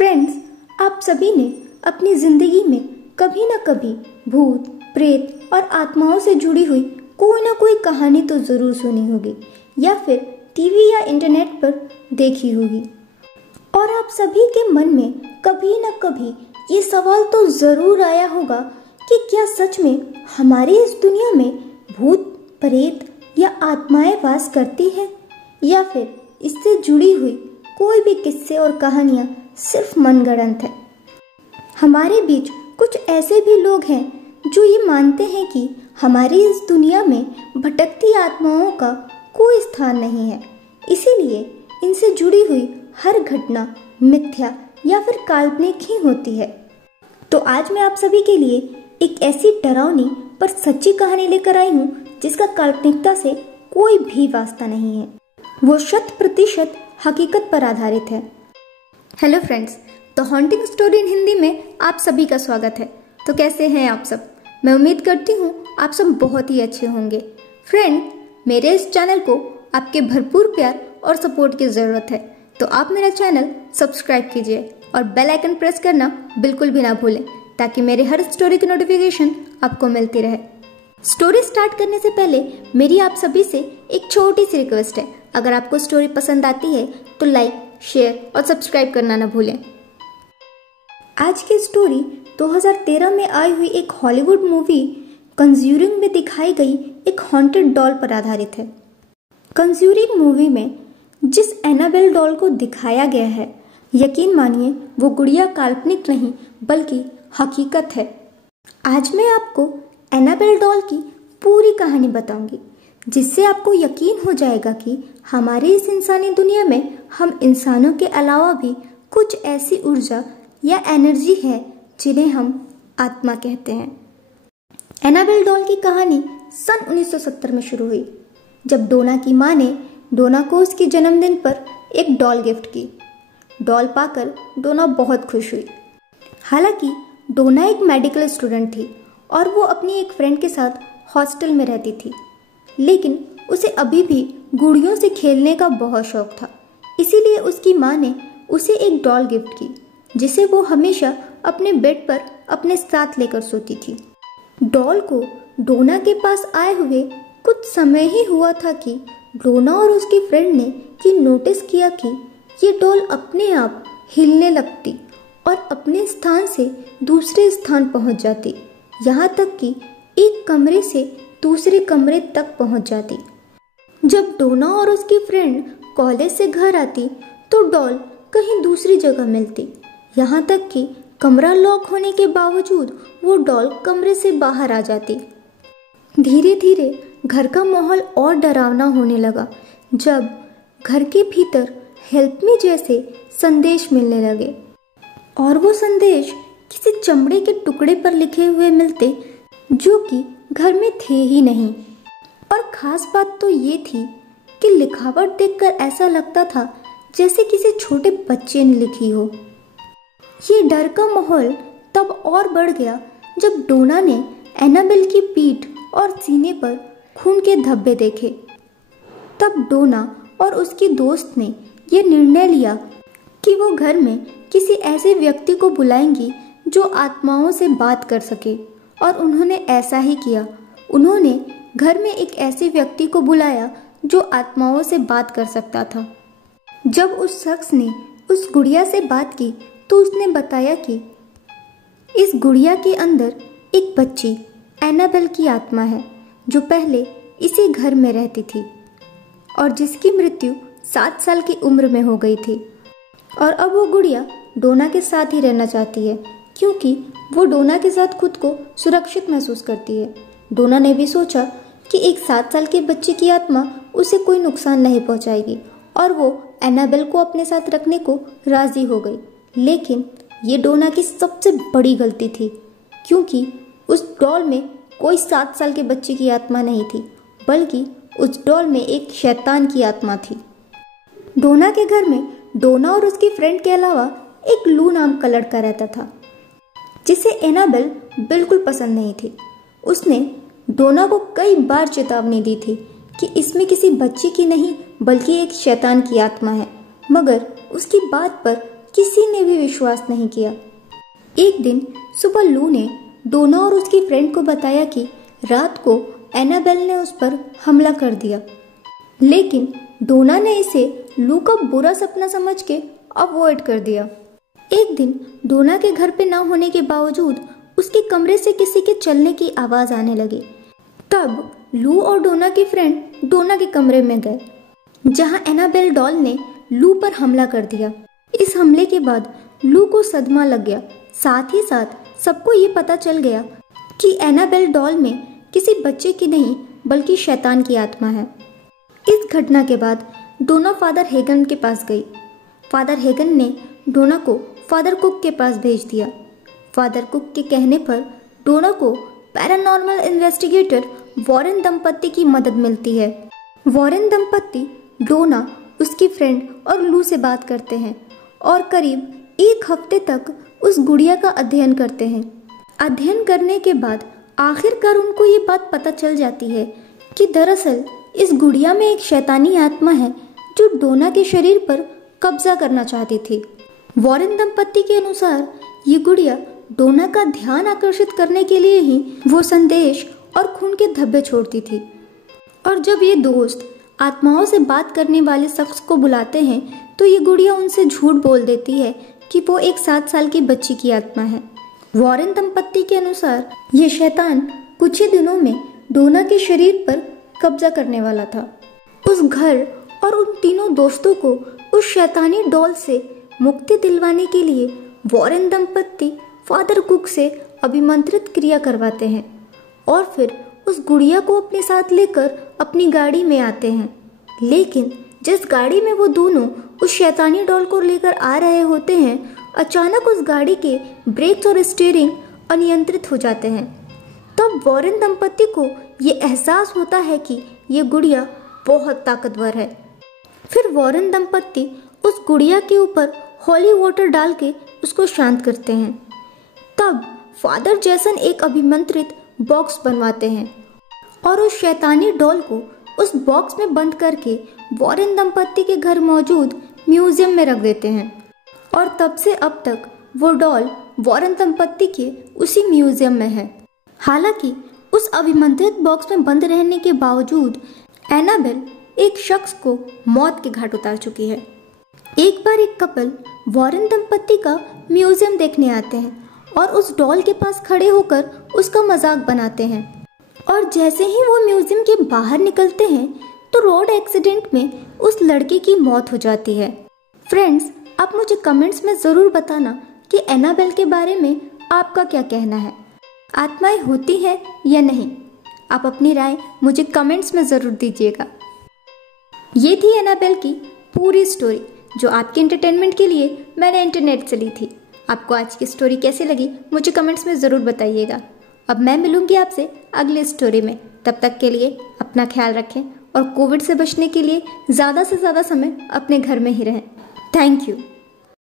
Friends, आप सभी ने अपनी जिंदगी में कभी न कभी भूत, प्रेत और आत्माओं से जुड़ी हुई कोई ना कोई कहानी तो जरूर सुनी होगी या फिर टीवी या इंटरनेट पर देखी होगी। और आप सभी के मन में कभी न कभी ये सवाल तो जरूर आया होगा कि क्या सच में हमारी इस दुनिया में भूत, प्रेत या आत्माएं वास करती हैं, या फिर इससे जुड़ी हुई कोई भी किस्से और कहानियां सिर्फ मनगढ़ंत है। हमारे बीच कुछ ऐसे भी लोग हैं जो ये मानते हैं कि हमारी इस दुनिया में भटकती आत्माओं का कोई स्थान नहीं है, इसीलिए इनसे जुड़ी हुई हर घटना मिथ्या या फिर काल्पनिक ही होती है। तो आज मैं आप सभी के लिए एक ऐसी डरावनी पर सच्ची कहानी लेकर आई हूँ जिसका काल्पनिकता से कोई भी वास्ता नहीं है। वो 100% हकीकत पर आधारित है। Hello friends, the haunting story in Hindi में आप सभी का स्वागत है। तो कैसे हैं आप सब? मैं उम्मीद करती हूँ आप सब बहुत ही अच्छे होंगे। फ्रेंड, मेरे इस चैनल को आपके भरपूर प्यार और सपोर्ट की ज़रूरत है, तो आप मेरा चैनल सब्सक्राइब कीजिए और बेल आइकन प्रेस करना बिल्कुल भी ना भूलें ताकि मेरे हर स्टोरी की नोटिफिकेशन आपको मिलती रहे। स्टोरी स्टार्ट करने से पहले मेरी आप सभी से एक छोटी सी रिक्वेस्ट है। अगर आपको स्टोरी पसंद आती है तो लाइक, शेयर और सब्सक्राइब करना ना भूलें। आज की स्टोरी 2013 में आई हुई एक हॉलीवुड मूवी कंज्यूरिंग में दिखाई गई एक हॉन्टेड डॉल पर आधारित है। कंज्यूरिंग मूवी में जिस एनाबेल डॉल को दिखाया गया है, यकीन मानिए वो गुड़िया काल्पनिक नहीं बल्कि हकीकत है। आज मैं आपको एनाबेल डॉल की पूरी कहानी बताऊंगी, जिससे आपको यकीन हो जाएगा कि हमारी इस इंसानी दुनिया में हम इंसानों के अलावा भी कुछ ऐसी ऊर्जा या एनर्जी है जिन्हें हम आत्मा कहते हैं। एनाबेल डॉल की कहानी सन 1970 में शुरू हुई, जब डोना की माँ ने डोना को उसके जन्मदिन पर एक डॉल गिफ्ट की। डॉल पाकर डोना बहुत खुश हुई। हालांकि डोना एक मेडिकल स्टूडेंट थी और वो अपनी एक फ्रेंड के साथ हॉस्टल में रहती थी, लेकिन उसे अभी भी गुड़ियों से खेलने का बहुत शौक था। इसीलिए उसकी माँ ने उसे एक डॉल गिफ्ट की, जिसे वो हमेशा अपने बेड पर अपने साथ लेकर सोती थी। डॉल को डोना के पास आए हुए कुछ समय ही हुआ था कि डोना और उसकी फ्रेंड ने ये नोटिस किया कि ये डॉल अपने आप हिलने लगती और अपने स्थान से दूसरे स्थान पहुंच जाती, यहाँ तक कि एक कमरे से दूसरे कमरे तक पहुंच जाती। जब डोना और उसकी फ्रेंड कॉलेज से घर आती तो डॉल कहीं दूसरी जगह मिलती, यहाँ तक कि कमरा लॉक होने के बावजूद वो डॉल कमरे से बाहर आ जाती। धीरे धीरे घर का माहौल और डरावना होने लगा जब घर के भीतर हेल्प मी जैसे संदेश मिलने लगे, और वो संदेश किसी चमड़े के टुकड़े पर लिखे हुए मिलते जो कि घर में थे ही नहीं। और खास बात तो ये थी कि लिखावट देखकर ऐसा लगता था जैसे किसी छोटे बच्चे ने लिखी हो। ये डर का माहौल तब और बढ़ गया जब डोना ने एनाबेल की पीठ और सीने पर खून के धब्बे देखे। तब डोना और उसकी दोस्त ने यह निर्णय लिया कि वो घर में किसी ऐसे व्यक्ति को बुलाएंगी जो आत्माओं से बात कर सके, और उन्होंने ऐसा ही किया। उन्होंने घर में एक ऐसे व्यक्ति को बुलाया जो आत्माओं से बात कर सकता था। जब उस शख्स ने उस गुड़िया से बात की तो उसने बताया कि इस गुड़िया के अंदर एक बच्ची एनाबेल की आत्मा है जो पहले इसी घर में रहती थी और जिसकी मृत्यु 7 साल की उम्र में हो गई थी, और अब वो गुड़िया डोना के साथ ही रहना चाहती है क्योंकि वो डोना के साथ खुद को सुरक्षित महसूस करती है। डोना ने भी सोचा कि एक 7 साल के बच्चे की आत्मा उसे कोई नुकसान नहीं पहुंचाएगी, और वो एनाबेल को अपने साथ रखने को राजी हो गई। लेकिन ये डोना की सबसे बड़ी गलती थी, क्योंकि उस डॉल में कोई 7 साल के बच्चे की आत्मा नहीं थी, बल्कि उस डॉल में एक शैतान की आत्मा थी। डोना के घर में डोना और उसकी फ्रेंड के अलावा एक लू नाम का लड़का रहता था, जिसे एनाबेल बिल्कुल पसंद नहीं थी। उसने डोना को कई बार चेतावनी दी थी कि इसमें किसी बच्चे की नहीं बल्कि एक शैतान की आत्मा है, मगर उसकी बात पर किसी ने भी विश्वास नहीं किया। एक दिन सुबह लू ने डोना और उसकी फ्रेंड को बताया कि रात को एनाबेल ने उस पर हमला कर दिया, लेकिन डोना ने इसे लू का बुरा सपना समझ के अवॉइड कर दिया। एक दिन डोना के घर पे ना होने के बावजूद उसके कमरे से किसी के चलने की आवाज आने लगी। तब लू और डोना की फ्रेंड डोना के कमरे में गए, जहां एनाबेल डॉल ने लू पर हमला कर दिया। इस हमले के बाद लू को सदमा लग गया। साथ ही साथ सबको ये पता चल गया कि एनाबेल डॉल में किसी बच्चे की नहीं बल्कि शैतान की आत्मा है। इस घटना के बाद डोना फादर हेगन के पास गई। फादर हेगन ने डोना को फादर कुक के पास भेज दिया। फादर कुक के कहने पर डोना को पैरानॉर्मल इन्वेस्टिगेटर वॉरेन दंपत्ति की मदद मिलती है। वॉरेन दंपत्ति डोना, उसकी फ्रेंड और लू से बात करते हैं और करीब एक हफ्ते तक उस गुड़िया का अध्ययन करते हैं। अध्ययन करने के बाद आखिरकार उनको ये बात पता चल जाती है कि दरअसल इस गुड़िया में एक शैतानी आत्मा है जो डोना के शरीर पर कब्जा करना चाहती थी। वॉरेन दंपत्ति के अनुसार ये गुड़िया डोना का ध्यान आकर्षित करने के लिए ही वो संदेश और खून के धब्बे छोड़ती थी। और जब ये दोस्त आत्माओं से बात करने वाले शख्स को बुलाते हैं तो ये गुड़िया उनसे झूठ बोल देती है कि वो एक 7 साल की बच्ची की आत्मा है। वॉरेन दंपत्ति के अनुसार ये शैतान कुछ ही दिनों में डोना के शरीर पर कब्जा करने वाला था। उस घर और उन तीनों दोस्तों को उस शैतानी डॉल से मुक्ति दिलवाने के लिए वॉरेन दंपत्ति फादर कुक से अभिमंत्रित क्रिया करवाते हैं और फिर उस गुड़िया को अपने साथ लेकर अपनी गाड़ी में आते हैं। लेकिन जिस गाड़ी में वो दोनों उस शैतानी डॉल को लेकर आ रहे होते हैं, अचानक उस गाड़ी के ब्रेक्स और स्टीयरिंग अनियंत्रित हो जाते हैं। तब वॉरेन दंपत्ति को ये एहसास होता है कि ये गुड़िया बहुत ताकतवर है। फिर वॉरेन दंपत्ति उस गुड़िया के ऊपर हॉली वाटर डाल के उसको शांत करते हैं। तब फादर जैसन एक अभिमंत्रित बॉक्स बनवाते हैं और उस शैतानी डॉल को उस बॉक्स में बंद करके वॉरेन दंपत्ति के घर मौजूद म्यूजियम में रख देते हैं। और तब से अब तक वो डॉल वॉरेन दंपत्ति के उसी म्यूजियम में है। हालांकि उस अभिमंत्रित बॉक्स में बंद रहने के बावजूद एनाबेल एक शख्स को मौत के घाट उतार चुकी है। एक बार एक कपल वॉरेन दंपत्ति का म्यूजियम देखने आते हैं और उस डॉल के पास खड़े होकर उसका मजाक बनाते हैं। और जैसे ही वो म्यूजियम के बाहर निकलते हैं तो रोड एक्सीडेंट में उस लड़के की मौत हो जाती है। फ्रेंड्स, आप मुझे कमेंट्स में ज़रूर बताना कि एनाबेल के बारे में आपका क्या कहना है। आत्माएं होती हैं या नहीं? आप अपनी राय मुझे कमेंट्स में ज़रूर दीजिएगा। ये थी एनाबेल की पूरी स्टोरी जो आपके एंटरटेनमेंट के लिए मैंने इंटरनेट से ली थी। आपको आज की स्टोरी कैसी लगी मुझे कमेंट्स में ज़रूर बताइएगा। अब मैं मिलूंगी आपसे अगली स्टोरी में। तब तक के लिए अपना ख्याल रखें और कोविड से बचने के लिए ज़्यादा से ज़्यादा समय अपने घर में ही रहें। Thank you.